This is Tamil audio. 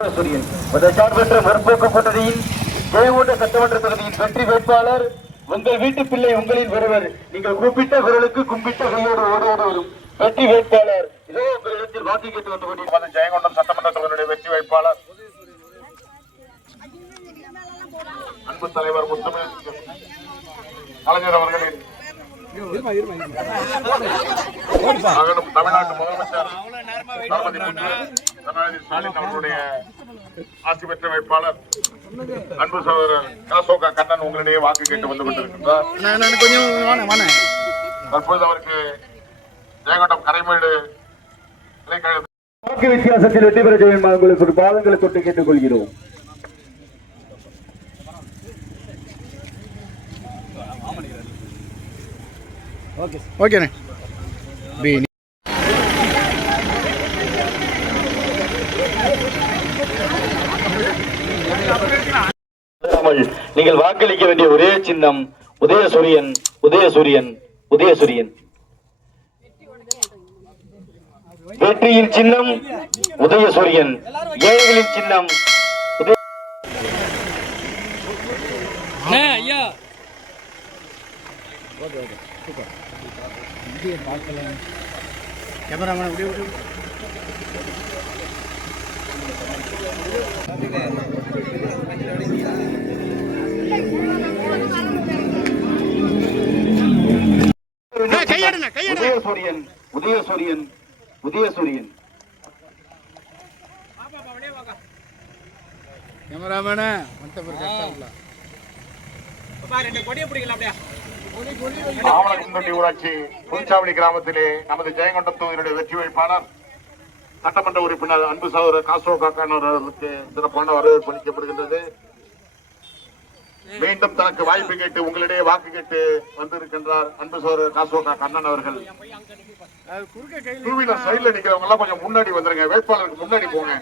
மதச்சார்பற்ற முற்போக்கு கூட்டணியின் ஜெயங்கொண்ட சட்டமன்ற தொகுதியின் வெற்றி வேட்பாளர் உங்கள் வீட்டு பிள்ளை உங்களின் ஒருவர். நீங்கள் கூப்பிட்ட குரலுக்கு கும்பிட்ட கையோடு ஓடோடு வரும் வெற்றி வேட்பாளர். இதோ உங்களிடத்தில் வாக்கு கேட்டு வந்து கொண்டிருப்பது ஜெயங்கொண்டம் சட்டமன்ற தொகுதியுடைய வெற்றி வேட்பாளர் அன்பு தலைவர் முத்தமிழ் கலைஞர் அவர்களின் தமிழ்நாட்டு முதலமைச்சர் ஸ்டாலின் அவர்களுடைய ஆட்சி பெற்ற வேட்பாளர் அன்பு சகோதரர் காசோகா கண்ணன் உங்களிடையே வாக்கு கேட்டு வந்து கொண்டிருக்கின்றார். தற்போது அவருக்கு ஜெயங்கொண்டம் கரைமேடு வாக்கு வித்தியாசத்தில் வெற்றி பெற வேண்டும் உங்களுக்கு பாதங்களை தொட்டு கேட்டுக் கொள்கிறோம். ஓகேண்ணே. நீங்கள் வாக்களிக்க வேண்டிய ஒரே சின்னம் உதயசூரியன் உதயசூரியன் உதயசூரியன். வெற்றியின் சின்னம் உதயசூரியன், ஏழைகளின் சின்னம் ஐயா. கேமராமேன் உதயசூரியன் உதயசூரியன் உதயசூரியன். கேமராமேன ஆவணக்குந்தொட்டி ஊராட்சி புதுச்சாவடி கிராமத்திலே நமது ஜெயங்கொண்டம் தொகுதியினுடைய வெற்றி வேட்பாளர் சட்டமன்ற உறுப்பினர் அன்பு சகோதரர் காசோகா கண்ணன் அவர்களுக்கு சிறப்பான வரவேற்பு அளிக்கப்படுகின்றது. மீண்டும் தனக்கு வாய்ப்பு கேட்டு உங்களிடையே வாக்கு கேட்டு வந்திருக்கின்றார் அன்பு சகோதரர் காசோகா கண்ணன் அவர்கள். டூ வீலர் சைட்ல நிக்கிறவங்க எல்லாம் கொஞ்சம் முன்னாடி வந்துருங்க, வேட்பாளருக்கு முன்னாடி போங்க.